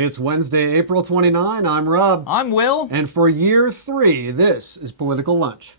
It's Wednesday, April 29. I'm Rob. I'm Will. And for year 3, this is Political Lunch.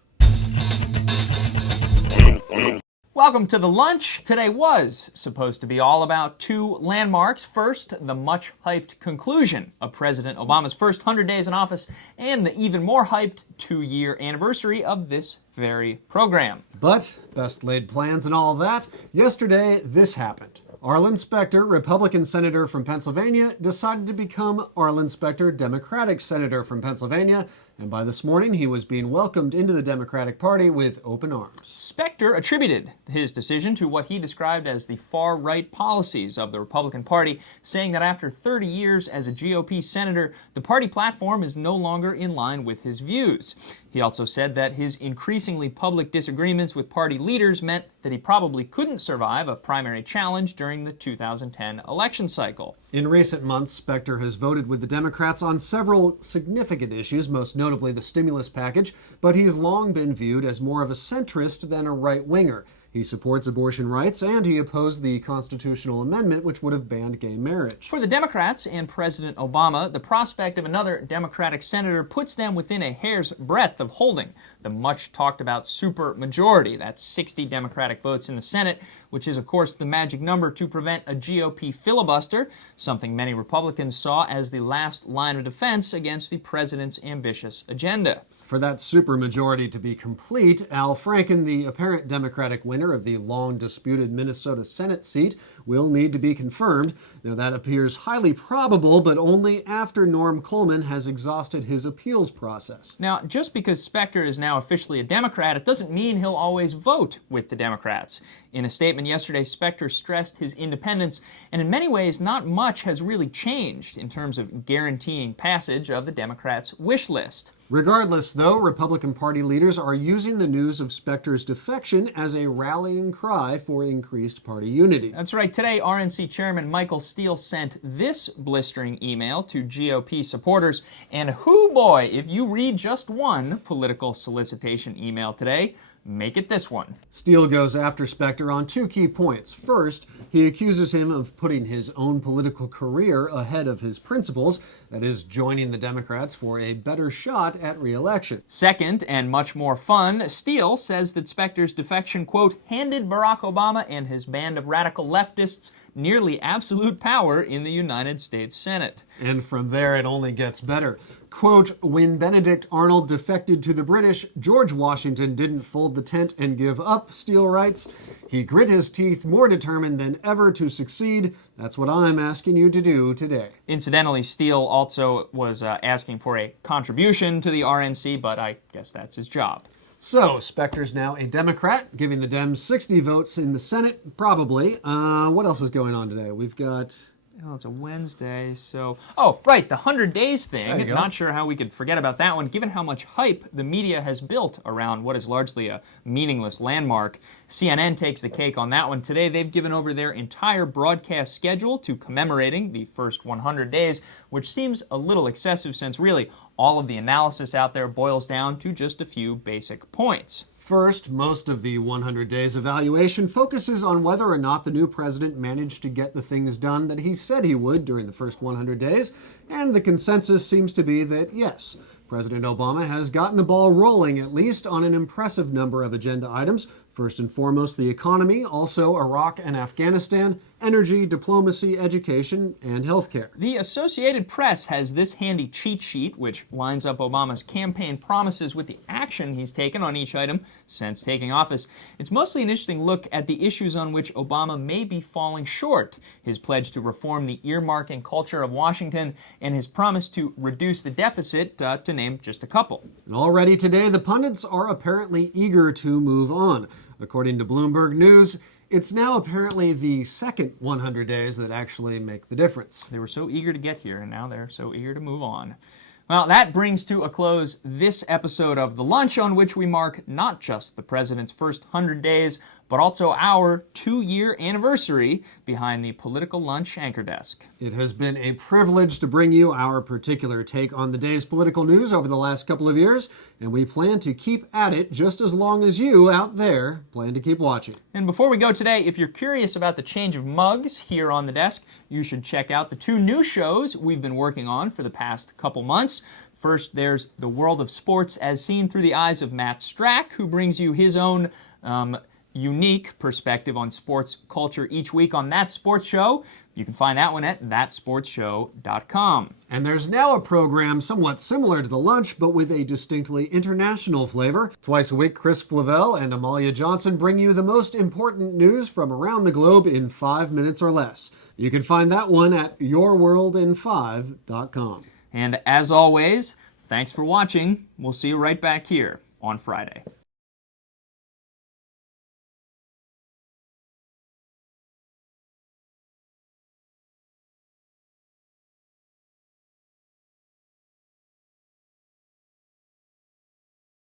Welcome to The Lunch. Today was supposed to be all about two landmarks. First, the much-hyped conclusion of President Obama's first 100 days in office and the even more hyped 2-year anniversary of this very program. But, best laid plans and all that, yesterday this happened. Arlen Specter, Republican senator from Pennsylvania, decided to become Arlen Specter, Democratic senator from Pennsylvania, and by this morning he was being welcomed into the Democratic Party with open arms. Specter attributed his decision to what he described as the far-right policies of the Republican Party, saying that after 30 years as a GOP senator, the party platform is no longer in line with his views. He also said that his increasingly public disagreements with party leaders meant that he probably couldn't survive a primary challenge during the 2010 election cycle. In recent months, Specter has voted with the Democrats on several significant issues, most notably the stimulus package, but he's long been viewed as more of a centrist than a right-winger. He supports abortion rights, and he opposed the constitutional amendment which would have banned gay marriage. For the Democrats and President Obama, the prospect of another Democratic senator puts them within a hair's breadth of holding the much-talked-about supermajority. That's 60 Democratic votes in the Senate, which is, of course, the magic number to prevent a GOP filibuster, something many Republicans saw as the last line of defense against the president's ambitious agenda. For that supermajority to be complete, Al Franken, the apparent Democratic winner of the long-disputed Minnesota Senate seat, will need to be confirmed. Now, that appears highly probable, but only after Norm Coleman has exhausted his appeals process. Now, just because Specter is now officially a Democrat, it doesn't mean he'll always vote with the Democrats. In a statement yesterday, Specter stressed his independence, and in many ways, not much has really changed in terms of guaranteeing passage of the Democrats' wish list. Regardless, though, Republican Party leaders are using the news of Specter's defection as a rallying cry for increased party unity. That's right. Today, RNC Chairman Michael Steele sent this blistering email to GOP supporters. And hoo boy, if you read just one political solicitation email today, make it this one. Steele goes after Specter on two key points. First, he accuses him of putting his own political career ahead of his principles, that is, joining the Democrats for a better shot at re-election. Second, and much more fun, Steele says that Specter's defection, quote, handed Barack Obama and his band of radical leftists nearly absolute power in the United States Senate. And from there, it only gets better. Quote, when Benedict Arnold defected to the British, George Washington didn't fold the tent and give up, Steele writes. He grit his teeth, more determined than ever to succeed. That's what I'm asking you to do today. Incidentally, Steele also was asking for a contribution to the RNC, but I guess that's his job. So, Specter's now a Democrat, giving the Dems 60 votes in the Senate, probably. What else is going on today? We've got... Oh, it's a Wednesday, so... Oh, right, the 100 Days thing. Not sure how we could forget about that one, given how much hype the media has built around what is largely a meaningless landmark. CNN takes the cake on that one. Today, they've given over their entire broadcast schedule to commemorating the first 100 days, which seems a little excessive since really all of the analysis out there boils down to just a few basic points. First, most of the 100 Days evaluation focuses on whether or not the new president managed to get the things done that he said he would during the first 100 days, and the consensus seems to be that yes, President Obama has gotten the ball rolling, at least on an impressive number of agenda items. First and foremost, the economy, also Iraq and Afghanistan, energy, diplomacy, education, and healthcare. The Associated Press has this handy cheat sheet which lines up Obama's campaign promises with the action he's taken on each item since taking office. It's mostly an interesting look at the issues on which Obama may be falling short. His pledge to reform the earmarking culture of Washington and his promise to reduce the deficit, to name just a couple. And already today, the pundits are apparently eager to move on. According to Bloomberg News, it's now apparently the second 100 days that actually make the difference. They were so eager to get here, and now they're so eager to move on. Well, that brings to a close this episode of The Lunch, on which we mark not just the president's first 100 days, but also our 2-year anniversary behind the Political Lunch anchor desk. It has been a privilege to bring you our particular take on the day's political news over the last couple of years, and we plan to keep at it just as long as you out there plan to keep watching. And before we go today, if you're curious about the change of mugs here on the desk, you should check out the 2 new shows we've been working on for the past couple months. First, there's The World of Sports as seen through the eyes of Matt Strack, who brings you his own unique perspective on sports culture each week on That Sports Show. You can find that one at thatsportshow.com. And there's now a program somewhat similar to The Lunch, but with a distinctly international flavor. Twice a week, Chris Flavelle and Amalia Johnson bring you the most important news from around the globe in 5 minutes or less. You can find that one at yourworldin5.com. And as always, thanks for watching. We'll see you right back here on Friday.